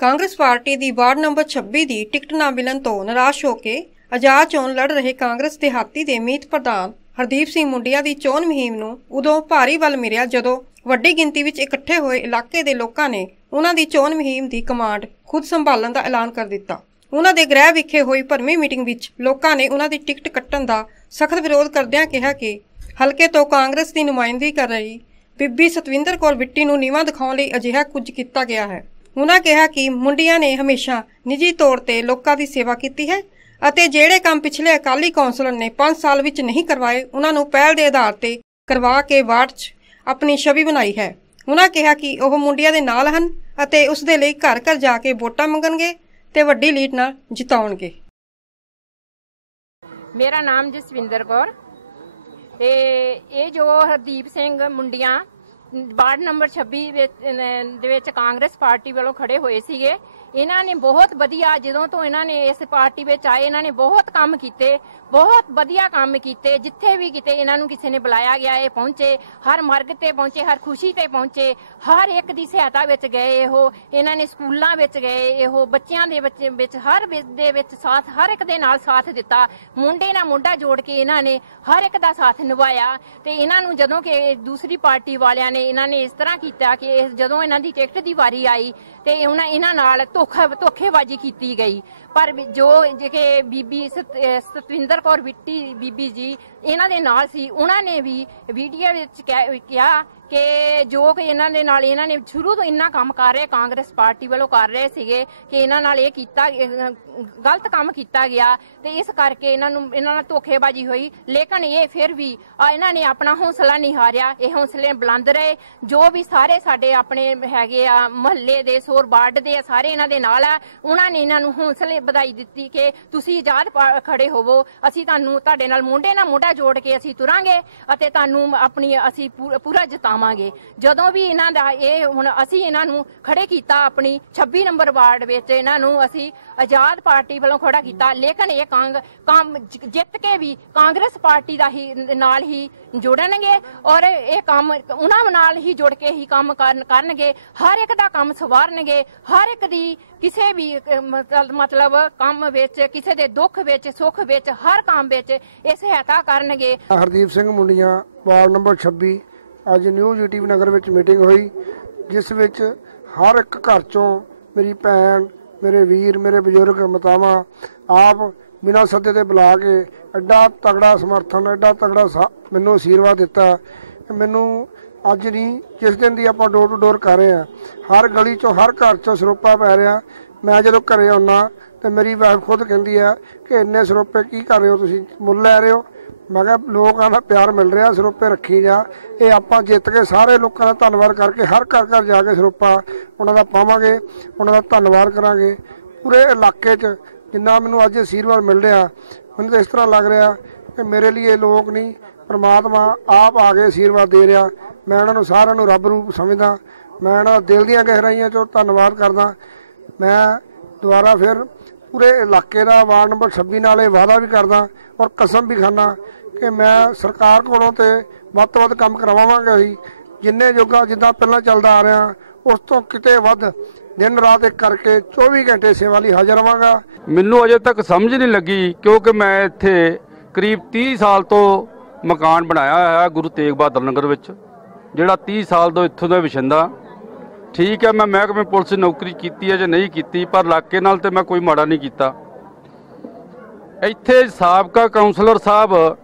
Congress party ਦੀ ward number 26 ਦੀ ticket ਨਾ ਮਿਲਣ ਤੋਂ ਨਿਰਾਸ਼ ਹੋ ਕੇ ਆਜ਼ਾਦ ਚੋਣ ਲੜ ਰਹੇ ਕਾਂਗਰਸ ਦਿਹਾਤੀ ਦੇ ਮੀਤ ਪ੍ਰਧਾਨ ਹਰਦੀਪ ਸਿੰਘ ਮੁੰਡਿਆ ਦੀ ਚੋਣ ਮੁਹਿੰਮ ਨੂੰ ਉਦੋਂ ਭਾਰੀ ਵੱਲ ਮਿਲਿਆ ਜਦੋਂ ਵੱਡੀ ਗਿਣਤੀ ਵਿੱਚ ਇਕੱਠੇ ਹੋਏ ਇਲਾਕੇ ਦੇ ਲੋਕਾਂ ਨੇ ਉਹਨਾਂ ਦੀ ਚੋਣ ਮੁਹਿੰਮ ਦੀ ਕਮਾਂਡ ਖੁਦ ਸੰਭਾਲਣ ਦਾ ਐਲਾਨ ਕਰ ਦਿੱਤਾ। ਉਹਨਾਂ ਦੇ ਗ੍ਰਹਿ ਵਿਖੇ ਹੋਈ ਭਰਮੀ ਮੀਟਿੰਗ ਵਿੱਚ ਲੋਕਾਂ ਨੇ ਉਹਨਾਂ ਦੀ ਟਿਕਟ ਕੱਟਣ ਦਾ ਸਖਤ ਵਿਰੋਧ ਕਰਦਿਆਂ ਕਿਹਾ ਕਿ ਹਲਕੇ ਤੋਂ ਕਾਂਗਰਸ ਦੀ ਨੁਮਾਇੰਦਗੀ ਕਰ ਰਹੀ ਬੀਬੀ ਸਤਵਿੰਦਰ ਕੌਰ ਵਿੱਟੀ ਨੂੰ ਨੀਵਾਂ ਦਿਖਾਉਣ ਲਈ ਅਜਿਹਾ ਕੁਝ ਕੀਤਾ ਗਿਆ ਹੈ। ਉਹਨਾਂ ਕਿਹਾ ਕਿ ਮੁੰਡੀਆਂ ਨੇ ਹਮੇਸ਼ਾ ਨਿੱਜੀ ਤੌਰ ਤੇ ਲੋਕਾਂ ਦੀ ਸੇਵਾ ਕੀਤੀ ਹੈ ਅਤੇ ਜਿਹੜੇ ਕੰਮ ਪਿਛਲੇ ਅਕਾਲੀ ਕੌਂਸਲਰ ਨੇ 5 ਸਾਲ ਵਿੱਚ ਨਹੀਂ ਕਰਵਾਏ ਉਹਨਾਂ ਨੂੰ ਪਹਿਲ ਦੇ ਆਧਾਰ ਤੇ ਕਰਵਾ ਕੇ ਵਾਰਡ 'ਚ ਆਪਣੀ ਛਵੀ ਬਣਾਈ ਹੈ। ਉਹਨਾਂ ਕਿਹਾ ਕਿ ਉਹ ਮੁੰਡੀਆਂ ਦੇ ਨਾਲ ਹਨ ਅਤੇ ਉਸ ਦੇ ਲਈ ਘਰ ਘਰ ਜਾ ਕੇ ਵੋਟਾਂ ਮੰਗਣਗੇ ਤੇ ਵੱਡੀ ਲੀਡ ਨਾਲ ਜਿਤਾਉਣਗੇ। ਮੇਰਾ ਨਾਮ ਜਸਵਿੰਦਰ ਕੌਰ ਤੇ ਇਹ ਜੋ ਹਰਦੀਪ ਸਿੰਘ ਮੁੰਡੀਆਂ ਵਾਰਡ ਨੰਬਰ 26 ਦੇ ਵਿੱਚ ਕਾਂਗਰਸ ਪਾਰਟੀ ਵੱਲੋਂ ਖੜੇ ਹੋਏ ਸੀਗੇ। ਇਹਨਾਂ ਨੇ ਬਹੁਤ ਵਧੀਆ, ਜਦੋਂ ਤੋਂ ਇਹਨਾਂ ਨੇ ਇਸ ਪਾਰਟੀ ਵਿੱਚ ਆਏ, ਇਹਨਾਂ ਨੇ ਬਹੁਤ ਕੰਮ ਕੀਤੇ। ਬਹੁਤ ਵਧੀਆ ਕੰਮ ਕੀਤੇ, ਜਿੱਥੇ ਵੀ ਕਿਤੇ ਇਹਨਾਂ ਨੂੰ ਕਿਸੇ ਨੇ ਬੁਲਾਇਆ ਗਿਆ, ਇਹ ਪਹੁੰਚੇ, ਹਰ ਮਰਗ ਤੇ ਪਹੁੰਚੇ, ਹਰ ਖੁਸ਼ੀ ਤੇ ਪਹੁੰਚੇ, ਹਰ ਇੱਕ ਦੀ ਸਹਾਇਤਾ ਵਿੱਚ ਗਏ ਇਹੋ, ਇਹਨਾਂ ਨੇ ਸਕੂਲਾਂ ਵਿੱਚ ਗਏ, ਇਹੋ ਬੱਚਿਆਂ ਦੇ ਬੱਚੇ ਵਿੱਚ, ਹਰ ਦੇ ਵਿੱਚ ਸਾਥ, ਹਰ ਇੱਕ ਦੇ ਨਾਲ ਸਾਥ ਦਿੱਤਾ। ਮੁੰਡੇ ਨਾਲ ਮੁੰਡਾ ਜੋੜ ਕੇ ਇਹਨਾਂ ਨੇ ਹਰ ਇੱਕ ਦਾ ਸਾਥ ਨਿਭਾਇਆ ਤੇ ਇਹਨਾਂ ਨੂੰ ਜਦੋਂ ਕਿ ਦੂਸਰੀ ਪਾਰਟੀ ਵਾਲਿਆਂ ਨੇ ਇਹਨਾਂ ਨੇ ਇਸ ਤਰ੍ਹਾਂ ਕੀਤਾ ਕਿ ਜਦੋਂ ਇਹਨਾਂ ਦੀ ਟਿਕਟ ਦੀ ਵਾਰੀ ਆਈ ਤੇ ਉਹਨਾਂ, ਇਹਨਾਂ ਨਾਲ ਧੋਖਾ, ਧੋਖੇਬਾਜ਼ੀ ਕੀਤੀ ਗਈ। ਪਰ ਜੋ ਜਿਹੜੇ ਬੀਬੀ ਸਤਵਿੰਦਰ ਕੌਰ ਬਿੱਟੀ ਬੀਬੀ ਜੀ ਇਹਨਾਂ ਦੇ ਨਾਲ ਸੀ ਉਹਨਾਂ ਨੇ ਵੀ ਵੀਡੀਓ ਵਿੱਚ ਕਹਿ- ਕਿਹਾ ਕਿ ਜੋ ਕਿ ਇਹਨਾਂ ਦੇ ਨਾਲ ਇਹਨਾਂ ਨੇ ਸ਼ੁਰੂ ਤੋਂ ਇੰਨਾ ਕੰਮ ਕਰ ਰਹੇ ਕਾਂਗਰਸ ਪਾਰਟੀ ਵੱਲੋਂ ਕਰ ਰਹੇ ਸੀਗੇ ਕਿ ਇਹਨਾਂ ਨਾਲ ਇਹ ਕੀਤਾ ਗਲਤ ਕੰਮ ਕੀਤਾ ਗਿਆ ਤੇ ਇਸ ਕਰਕੇ ਇਹਨਾਂ ਨੂੰ ਇਹਨਾਂ ਨਾਲ ਧੋਖੇਬਾਜ਼ੀ ਹੋਈ। ਲੇਕਿਨ ਇਹ ਫਿਰ ਵੀ ਇਹਨਾਂ ਨੇ ਆਪਣਾ ਹੌਸਲਾ ਨਹੀਂ ਹਾਰਿਆ। ਇਹ ਹੌਸਲੇ ਬੁਲੰਦ ਰਹੇ। ਜੋ ਵੀ ਸਾਰੇ ਸਾਡੇ ਆਪਣੇ ਹੈਗੇ ਆ ਮਹੱਲੇ ਦੇ ਸੋਰ ਬਾਰਡ ਦੇ ਆ, ਸਾਰੇ ਇਹਨਾਂ ਦੇ ਨਾਲ ਆ। ਉਹਨਾਂ ਨੇ ਇਹਨਾਂ ਨੂੰ ਹੌਸਲੇ ਵਧਾਈ ਦਿੱਤੀ ਕਿ ਤੁਸੀਂ ਆਜ਼ਾਦ ਪਾ- ਖੜੇ ਹੋਵੋ। ਅਸੀਂ ਤੁਹਾਨੂੰ ਤੁਹਾਡੇ ਨਾਲ ਮੋਢੇ ਨਾਲ ਮੋਢਾ ਜੋੜ ਕੇ ਅਸੀਂ ਤੁਰਾਂਗੇ ਅਤੇ ਤੁਹਾਨੂੰ ਆਪਣੀ ਅਸੀਂ ਪੂਰਾ ਜਿਤਾਵਾਂਗੇ। ਜਦੋਂ ਵੀ ਇਹਨਾਂ ਦਾ ਇਹ ਹੁਣ ਅਸੀਂ ਇਹਨਾਂ ਨੂੰ ਖੜੇ ਕੀਤਾ ਆਪਣੀ 26 ਨੰਬਰ ਵਾਰਡ ਵਿੱਚ, ਇਹਨਾਂ ਨੂੰ ਅਸੀਂ ਆਜ਼ਾਦ ਪਾਰਟੀ ਵੱਲੋਂ ਖੜਾ ਕੀਤਾ। ਲੇਕਿਨ ਇਹ ਕਾਂਗ ਕੰਮ ਜਿੱਤ ਕੇ ਵੀ ਕਾਂਗਰਸ ਪਾਰਟੀ ਦਾ ਹੀ ਨਾਲ ਹੀ ਜੁੜਨਗੇ ਔਰ ਇਹ ਕੰਮ ਉਹਨਾਂ ਨਾਲ ਹੀ ਜੁੜ ਕੇ ਹੀ ਕੰਮ ਕਰਨਗੇ। ਹਰ ਇੱਕ ਦਾ ਕੰਮ ਸਵਾਰਨਗੇ। ਹਰ ਇੱਕ ਦੀ ਕਿਸੇ ਵੀ ਮਤਲਬ- ਕੰਮ ਵਿੱਚ, ਕਿਸੇ ਦੇ ਦੁੱਖ ਵਿੱਚ, ਸੁੱਖ ਵਿੱਚ, ਹਰ ਕੰਮ ਵਿੱਚ ਇਹ ਸਹਾਇਤਾ ਕਰਨਗੇ। ਹਰਦੀਪ ਸਿੰਘ ਮੁੰਡੀਆਂ, ਵਾਰਡ ਨੰਬਰ 26 ਅੱਜ ਨਿਊ ਜੀਟੀਵੀ ਨਗਰ ਵਿੱਚ ਮੀਟਿੰਗ ਹੋਈ, ਜਿਸ ਵਿੱਚ ਹਰ ਇੱਕ ਘਰ ਚੋਂ ਮੇਰੀ ਭੈਣ, ਮੇਰੇ ਵੀਰ, ਮੇਰੇ ਬਜ਼ੁਰਗ, ਮਾਤਾਵਾਂ, ਆਪ ਬਿਨਾਂ ਸੱਦੇ ਤੇ ਬੁਲਾ ਕੇ ਐਡਾ ਤਗੜਾ ਸਮਰਥਨ, ਐਡਾ ਤਗੜਾ ਸਾ- ਮੈਨੂੰ ਆਸ਼ੀਰਵਾਦ ਦਿੱਤਾ। ਮੈਨੂੰ ਅੱਜ ਨਹੀਂ, ਜਿਸ ਦਿਨ ਦੀ ਆਪਾਂ ਡੋਰ ਟੂ ਡੋਰ ਕਰ ਰਹੇ ਆ ਹਰ ਗਲੀ ਚੋਂ, ਹਰ ਘਰ ਚੋਂ ਸਰੋਪਾ ਪੈ ਰਿਹਾ ਮੈਂ ਜਦੋਂ ਘਰੇ ਆਉਣਾ ਤੇ ਮੇਰੀ ਵਾਈਫ ਖੁਦ ਕਹਿੰਦੀ ਆ ਕਿ ਇੰਨੇ ਸਰੋਪੇ ਕੀ ਕਰ ਰਹੇ ਹੋ ਤੁਸੀਂ? ਮੁੱਲ ਲੈ ਰਹੇ ਹੋ? ਮੈਂ ਕਿਹਾ, ਲੋਕਾਂ ਦਾ ਪਿਆਰ ਮਿਲ ਰਿਹਾ, ਸਰੋਪੇ ਰੱਖੀ ਜਾ। ਇਹ ਆਪਾਂ ਜਿੱਤ ਕੇ ਸਾਰੇ ਲੋਕਾਂ ਦਾ ਧੰਨਵਾਦ ਕਰਕੇ ਹਰ ਘਰ ਘਰ ਜਾ ਕੇ ਸਰੋਪਾ ਉਹਨਾਂ ਦਾ ਪਾਵਾਂਗੇ, ਉਹਨਾਂ ਦਾ ਧੰਨਵਾਦ ਕਰਾਂਗੇ। ਪੂਰੇ ਇਲਾਕੇ 'ਚ ਜਿੰਨਾ ਮੈਨੂੰ ਅੱਜ ਆਸ਼ੀਰਵਾਦ ਮਿਲ ਰਿਹਾ, ਮੈਨੂੰ ਤਾਂ ਇਸ ਤਰ੍ਹਾਂ ਲੱਗ ਰਿਹਾ ਕਿ ਮੇਰੇ ਲਈ ਇਹ ਲੋਕ ਨਹੀਂ, ਪਰਮਾਤਮਾ ਆਪ ਆ ਕੇ ਆਸ਼ੀਰਵਾਦ ਦੇ ਰਿਹਾ। ਮੈਂ ਉਹਨਾਂ ਨੂੰ ਸਾਰਿਆਂ ਨੂੰ ਰੱਬ ਰੂਪ ਸਮਝਦਾ। ਮੈਂ ਉਹਨਾਂ ਦਾ ਦਿਲ ਦੀਆਂ ਗਹਿਰਾਈਆਂ 'ਚੋਂ ਧੰਨਵਾਦ ਕਰਦਾ। ਮੈਂ ਦੁਬਾਰਾ ਫਿਰ ਪੂਰੇ ਇਲਾਕੇ ਦਾ ਵਾਰਡ ਨੰਬਰ 26 ਨਾਲ ਇਹ ਵਾਅਦਾ ਵੀ ਕਰਦਾ ਔਰ ਕਸਮ ਵੀ ਖਾਨਾ ਕਿ ਮੈਂ ਸਰਕਾਰ ਕੋਲੋਂ ਤੇ ਵੱਧ ਤੋਂ ਵੱਧ ਕੰਮ ਕਰਵਾਵਾਂਗਾ ਅਸੀਂ ਜਿੰਨੇ ਜੋਗਾ ਜਿੱਦਾਂ ਪਹਿਲਾਂ ਚੱਲਦਾ ਆ ਰਿਹਾ, ਉਸ ਤੋਂ ਕਿਤੇ ਵੱਧ ਦਿਨ ਰਾਤ ਇੱਕ ਕਰਕੇ 24 ਘੰਟੇ ਸੇਵਾ ਲਈ ਹਾਜ਼ਰ ਰਵਾਂਗਾ। ਮੈਨੂੰ ਅਜੇ ਤੱਕ ਸਮਝ ਨਹੀਂ ਲੱਗੀ ਕਿਉਂਕਿ ਮੈਂ ਇੱਥੇ ਕਰੀਬ 30 ਸਾਲ ਤੋਂ ਮਕਾਨ ਬਣਾਇਆ ਹੋਇਆ ਗੁਰੂ ਤੇਗ ਬਹਾਦਰ ਨਗਰ ਵਿੱਚ। ਜਿਹੜਾ 30 ਸਾਲ ਤੋਂ ਇੱਥੋਂ ਦਾ ਵਸਿੰਦਾ, ਠੀਕ ਹੈ, ਮੈਂ ਮਹਿਕਮੇ ਪੁਲਿਸ ਨੌਕਰੀ ਕੀਤੀ ਹੈ ਜਾਂ ਨਹੀਂ ਕੀਤੀ, ਪਰ ਇਲਾਕੇ ਨਾਲ ਤੇ ਮੈਂ ਕੋਈ ਮਾੜਾ ਨਹੀਂ ਕੀਤਾ। ਇੱਥੇ ਸਾਬਕਾ ਕਾਉਂਸਲਰ ਸਾਹਿਬ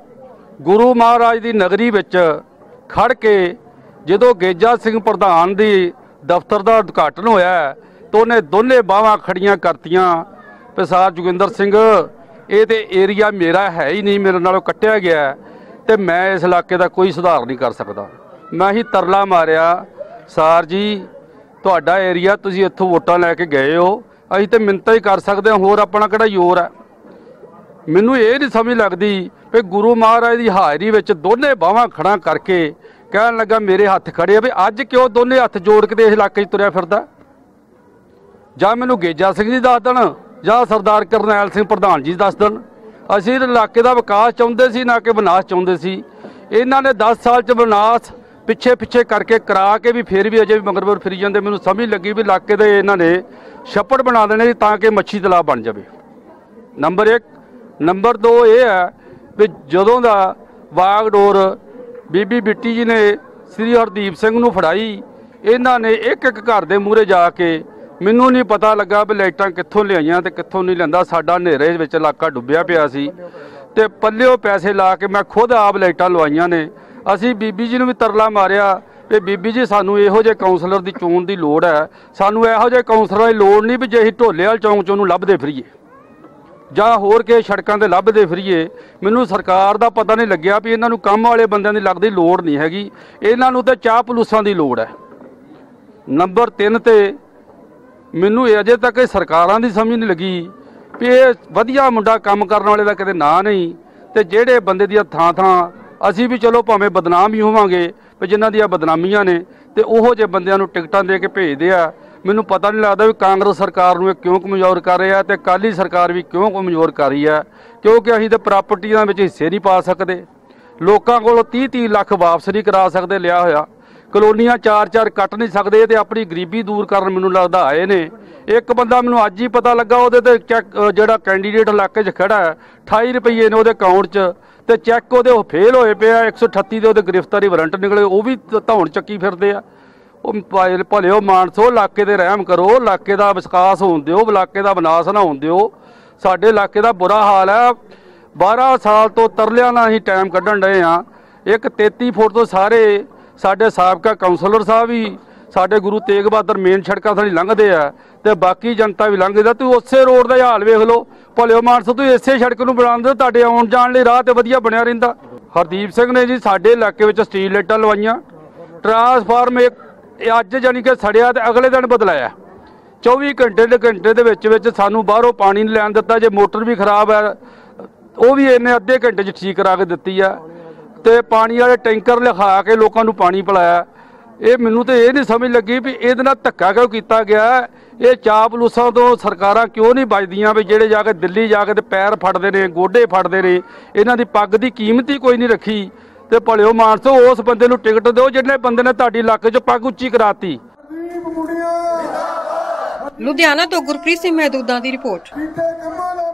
ਗੁਰੂ ਮਹਾਰਾਜ ਦੀ ਨਗਰੀ ਵਿੱਚ ਖੜ ਕੇ ਜਦੋਂ ਗੇਜਾ ਸਿੰਘ ਪ੍ਰਧਾਨ ਦੀ ਦਫ਼ਤਰ ਦਾ ਉਦਘਾਟਨ ਹੋਇਆ ਤਾਂ ਉਹਨੇ ਦੋਨੇ ਬਾਹਾਂ ਖੜੀਆਂ ਕਰਤੀਆਂ। ਪਿਸਾਰ ਜੋਗਿੰਦਰ ਸਿੰਘ, ਇਹ ਤੇ ਏਰੀਆ ਮੇਰਾ ਹੈ ਹੀ ਨਹੀਂ, ਮੇਰੇ ਨਾਲੋਂ ਕੱਟਿਆ ਗਿਆ ਹੈ, ਤੇ ਮੈਂ ਇਸ ਇਲਾਕੇ ਦਾ ਕੋਈ ਸੁਧਾਰ ਨਹੀਂ ਕਰ ਸਕਦਾ। ਮੈਂ ਹੀ ਤਰਲਾ ਮਾਰਿਆ। ਸਾਰ ਜੀ, ਤੁਹਾਡਾ ਏਰੀਆ ਤੁਸੀਂ ਇੱਥੋਂ ਵੋਟਾਂ ਲੈ ਕੇ ਗਏ ਹੋ। ਅਸੀਂ ਤੇ ਮਿੰਤਾ ਹੀ ਕਰ ਸਕਦੇ ਹਾਂ, ਹੋਰ ਆਪਣਾ ਕਿਹੜਾ ਜ਼ੋਰ ਹੈ? ਮੈਨੂੰ ਇਹ ਨਹੀਂ ਸਮਝ ਲੱਗਦੀ ਵੀ ਗੁਰੂ ਮਹਾਰਾਜ ਦੀ ਹਾਜ਼ਰੀ ਵਿੱਚ ਦੋਨੇ ਬਾਹਾਂ ਖੜਾ ਕਰਕੇ ਕਹਿਣ ਲੱਗਾ ਮੇਰੇ ਹੱਥ ਖੜੇ ਆ ਵੀ ਅੱਜ ਕਿਉਂ ਦੋਨੇ ਹੱਥ ਜੋੜ ਕੇ ਤੇ ਇਸ ਇਲਾਕੇ 'ਚ ਤੁਰਿਆ ਫਿਰਦਾ? ਜਾਂ ਮੈਨੂੰ ਗੇਜਾ ਸਿੰਘ ਜੀ ਦੱਸ ਦੇਣ, ਜਾਂ ਸਰਦਾਰ ਕਰਨੈਲ ਸਿੰਘ ਪ੍ਰਧਾਨ ਜੀ ਦੱਸ ਦੇਣ। ਅਸੀਂ ਇਲਾਕੇ ਦਾ ਵਿਕਾਸ ਚਾਹੁੰਦੇ ਸੀ, ਨਾ ਕਿ ਵਿਨਾਸ਼ ਚਾਹੁੰਦੇ ਸੀ। ਇਹਨਾਂ ਨੇ 10 ਸਾਲ 'ਚ ਵਿਨਾਸ਼ ਪਿੱਛੇ ਪਿੱਛੇ ਕਰਕੇ ਕਰਾ ਕੇ ਵੀ ਫਿਰ ਵੀ ਅਜੇ ਵੀ ਮਗਰ ਮਗਰ ਫਿਰੀ ਜਾਂਦੇ। ਮੈਨੂੰ ਸਮਝ ਲੱਗੀ ਵੀ ਇਲਾਕੇ ਦੇ ਇਹਨਾਂ ਨੇ ਛੱਪੜ ਬਣਾ ਦੇਣੇ ਤਾਂ ਕਿ ਮੱਛੀ ਤਲਾਬ ਬਣ ਜਾਵੇ। ਨੰਬਰ 1 ਨੰਬਰ 2 ਇਹ ਹੈ ਵੀ ਜਦੋਂ ਦਾ ਵਾਗਡੋਰ ਬੀਬੀ ਬਿੱਟੀ ਜੀ ਨੇ ਸ੍ਰੀ ਹਰਦੀਪ ਸਿੰਘ ਨੂੰ ਫੜਾਈ, ਇਹਨਾਂ ਨੇ ਇੱਕ ਇੱਕ ਘਰ ਦੇ ਮੂਹਰੇ ਜਾ ਕੇ ਮੈਨੂੰ ਨਹੀਂ ਪਤਾ ਲੱਗਾ ਵੀ ਲਾਈਟਾਂ ਕਿੱਥੋਂ ਲਿਆਈਆਂ ਤੇ ਕਿੱਥੋਂ ਨਹੀਂ ਲੈਂਦਾ। ਸਾਡਾ ਹਨੇਰੇ ਵਿੱਚ ਇਲਾਕਾ ਡੁੱਬਿਆ ਪਿਆ ਸੀ ਤੇ ਪੱਲਿਓ ਪੈਸੇ ਲਾ ਕੇ ਮੈਂ ਖੁਦ ਆਪ ਲਾਈਟਾਂ ਲਵਾਈਆਂ ਨੇ। ਅਸੀਂ ਬੀਬੀ ਜੀ ਨੂੰ ਵੀ ਤਰਲਾ ਮਾਰਿਆ ਵੀ ਬੀਬੀ ਜੀ, ਸਾਨੂੰ ਇਹੋ ਜਿਹੇ ਕਾਉਂਸਲਰ ਦੀ ਚੋਣ ਦੀ ਲੋੜ ਹੈ। ਸਾਨੂੰ ਇਹੋ ਜਿਹੇ ਕਾਉਂਸਲਰਾਂ ਦੀ ਲੋੜ ਨਹੀਂ ਵੀ ਜੇ ਅਸੀਂ ਢੋਲੇ ਵਾਲ ਚੌਂਕ ਚ ਨੂੰ ਲੱਭਦੇ ਫਰੀਏ। ਜਾਂ ਹੋਰ ਕਿਸੇ ਸੜਕਾਂ ਤੇ ਲੱਭਦੇ ਫਰੀਏ। ਮੈਨੂੰ ਸਰਕਾਰ ਦਾ ਪਤਾ ਨਹੀਂ ਲੱਗਿਆ ਵੀ ਇਹਨਾਂ ਨੂੰ ਕੰਮ ਵਾਲੇ ਬੰਦਿਆਂ ਦੀ ਲੱਗਦੀ ਲੋੜ ਨਹੀਂ ਹੈਗੀ। ਇਹਨਾਂ ਨੂੰ ਤੇ ਚਾਹ ਪਲੂਸਾਂ ਦੀ ਲੋੜ ਹੈ। ਨੰਬਰ 3 ਤੇ ਮੈਨੂੰ ਅਜੇ ਤੱਕ ਇਹ ਸਰਕਾਰਾਂ ਦੀ ਸਮਝ ਨਹੀਂ ਲੱਗੀ ਵੀ ਇਹ ਵਧੀਆ ਮੁੰਡਾ ਕੰਮ ਕਰਨ ਵਾਲੇ ਦਾ ਕਿਤੇ ਨਾਂ ਨਹੀਂ ਤੇ ਜਿਹੜੇ ਬੰਦੇ ਦੀਆਂ ਥਾਂ ਥਾਂ ਅਸੀਂ ਵੀ ਚਲੋ ਭਾਵੇਂ ਬਦਨਾਮ ਹੀ ਹੋਵਾਂਗੇ, ਵੀ ਜਿਨ੍ਹਾਂ ਦੀਆਂ ਬਦਨਾਮੀਆਂ ਨੇ, ਤੇ ਉਹੋ ਜਿਹੇ ਬੰਦਿਆਂ ਨੂੰ ਟਿਕਟਾਂ ਦੇ ਕੇ ਭੇਜਦੇ ਆ। ਮੈਨੂੰ ਪਤਾ ਨਹੀਂ ਲੱਗਦਾ ਵੀ ਕਾਂਗਰਸ ਸਰਕਾਰ ਨੂੰ ਇਹ ਕਿਉਂ ਕਮਜ਼ੋਰ ਕਰ ਰਿਹਾ ਤੇ ਕਾਲੀ ਸਰਕਾਰ ਵੀ ਕਿਉਂ ਕਮਜ਼ੋਰ ਕਰ ਰਹੀ ਹੈ ਕਿਉਂਕਿ ਅਸੀਂ ਤਾਂ ਪ੍ਰਾਪਰਟੀਆਂ ਵਿੱਚ ਹਿੱਸੇ ਨਹੀਂ ਪਾ ਸਕਦੇ। ਲੋਕਾਂ ਕੋਲੋਂ 30 30 ਲੱਖ ਵਾਪਸ ਨਹੀਂ ਕਰਾ ਸਕਦੇ, ਲਿਆ ਹੋਇਆ। ਕਲੋਨੀਆਂ ਚਾਰ ਚਾਰ ਕੱਟ ਨਹੀਂ ਸਕਦੇ ਤੇ ਆਪਣੀ ਗਰੀਬੀ ਦੂਰ ਕਰਨ ਮੈਨੂੰ ਲੱਗਦਾ ਆਏ ਨੇ। ਇੱਕ ਬੰਦਾ ਮੈਨੂੰ ਅੱਜ ਹੀ ਪਤਾ ਲੱਗਾ, ਉਹਦੇ ਤੇ ਚੈੱਕ ਜਿਹੜਾ ਕੈਂਡੀਡੇਟ ਇਲਾਕੇ 'ਚ ਖੜਾ ਹੈ 28 ਰੁਪਏ ਨੇ ਉਹਦੇ ਅਕਾਊਂਟ 'ਚ ਤੇ ਚੈੱਕ ਉਹਦੇ ਉਹ ਫੇਲ ਹੋਏ ਪਿਆ 138 ਦੇ ਉਹਦੇ ਗ੍ਰਿਫਤਾਰੀ ਵਾਰੰਟ ਨਿਕਲੇ, ਉਹ ਵੀ ਧੌਣ ਚੱਕੀ ਫਿਰਦੇ ਆ। ਉਹ ਭਾਏ ਉਹ ਮਾਨਸੋ, ਇਲਾਕੇ ਦੇ ਰਹਿਮ ਕਰੋ, ਇਲਾਕੇ ਦਾ ਵਿਕਾਸ ਹੋਣ ਦਿਓ, ਇਲਾਕੇ ਦਾ ਵਿਨਾਸ਼ ਨਾ ਹੋਣ ਦਿਓ। ਸਾਡੇ ਇਲਾਕੇ ਦਾ ਬੁਰਾ ਹਾਲ ਹੈ। 12 ਸਾਲ ਤੋਂ ਤਰਲਿਆਂ ਨਾਲ ਅਸੀਂ ਟਾਈਮ ਕੱਢਣ ਰਹੇ ਆ ਇੱਕ 33 ਫੁੱਟ ਤੋਂ ਸਾਰੇ ਸਾਡੇ ਸਾਬਕਾ ਕਾਉਂਸਲਰ ਸਾਹਿਬ ਵੀ ਸਾਡੇ ਗੁਰੂ ਤੇਗ ਬਹਾਦਰ ਮੇਨ ਸੜਕਾਂ ਥਾਣੀ ਲੰਘਦੇ ਆ ਤੇ ਬਾਕੀ ਜਨਤਾ ਵੀ ਲੰਘਦੀ ਆ। ਤੂੰ ਉਸੇ ਰੋਡ ਦਾ ਹੀ ਹਾਲ ਵੇਖ ਲਓ। ਭਲਿਓ ਮਾਨਸੋ ਤੂੰ ਇਸੇ ਸੜਕ ਨੂੰ ਬਣਾਉਂਦੇ ਤੁਹਾਡੇ ਆਉਣ ਜਾਣ ਲਈ ਰਾਹ ਤੇ ਵਧੀਆ ਬਣਿਆ ਰਹਿੰਦਾ। ਹਰਦੀਪ ਸਿੰਘ ਨੇ ਜੀ ਸਾਡੇ ਇਲਾਕੇ ਵਿੱਚ ਸਟੀਲ ਲਾਈਟਾਂ ਲਵਾਈਆਂ। ਟਰਾਂਸਫਾਰਮ ਇੱਕ ਅੱਜ ਜਾਨੀ ਕਿ ਸੜਿਆ ਤੇ ਅਗਲੇ ਦਿਨ ਬਦਲਾਇਆ। 24 ਘੰਟੇ ਦੇ ਘੰਟੇ ਦੇ ਵਿੱਚ ਵਿੱਚ ਸਾਨੂੰ ਬਾਹਰੋਂ ਪਾਣੀ ਨਹੀਂ ਲੈਣ ਦਿੱਤਾ। ਜੇ ਮੋਟਰ ਵੀ ਖਰਾਬ ਹੈ, ਉਹ ਵੀ ਇਹਨੇ ਅੱਧੇ ਘੰਟੇ 'ਚ ਠੀਕ ਕਰਾ ਕੇ ਦਿੱਤੀ ਆ। ਤੇ ਪਾਣੀ ਵਾਲੇ ਟੈਂਕਰ ਲਿਖਾ ਕੇ ਲੋਕਾਂ ਨੂੰ ਪਾਣੀ ਪਿਲਾਇਆ। ਇਹ ਮੈਨੂੰ ਤੇ ਇਹ ਨਹੀਂ ਸਮਝ ਲੱਗੀ ਵੀ ਇਹਦੇ ਨਾਲ ਧੱਕਾ ਕਿਉਂ ਕੀਤਾ ਗਿਆ? ਇਹ ਚਾਪਲੂਸਾਂ ਤੋਂ ਸਰਕਾਰਾਂ ਕਿਉਂ ਨਹੀਂ ਬਚਦੀਆਂ ਵੀ ਜਿਹੜੇ ਜਾ ਕੇ ਦਿੱਲੀ ਜਾ ਕੇ ਤੇ ਪੈਰ ਫੜਦੇ ਨੇ ਗੋਡੇ ਫੜਦੇ ਨੇ ਇਹਨਾਂ ਦੀ ਪੱਗ ਦੀ ਕੀਮਤ ਹੀ ਕੋਈ ਨਹੀਂ ਰੱਖੀ। ਤੇ ਭਲਿਓ ਮਾਨਸੋ ਉਸ ਬੰਦੇ ਨੂੰ ਟਿਕਟ ਦਿਓ ਜਿਹੜੇ ਬੰਦੇ ਨੇ ਤੁਹਾਡੀ ਇਲਾਕੇ 'ਚ ਪੱਗ ਉੱਚੀ ਕਰਾਤੀ। ਲੁਧਿਆਣਾ ਤੋਂ ਗੁਰਪ੍ਰੀਤ ਸਿੰਘ ਮਹਿਦੂਦਾਂ ਦੀ ਰਿਪੋਰਟ। ਕੀਤੇ ਕੰਮਾਂ ਦਾ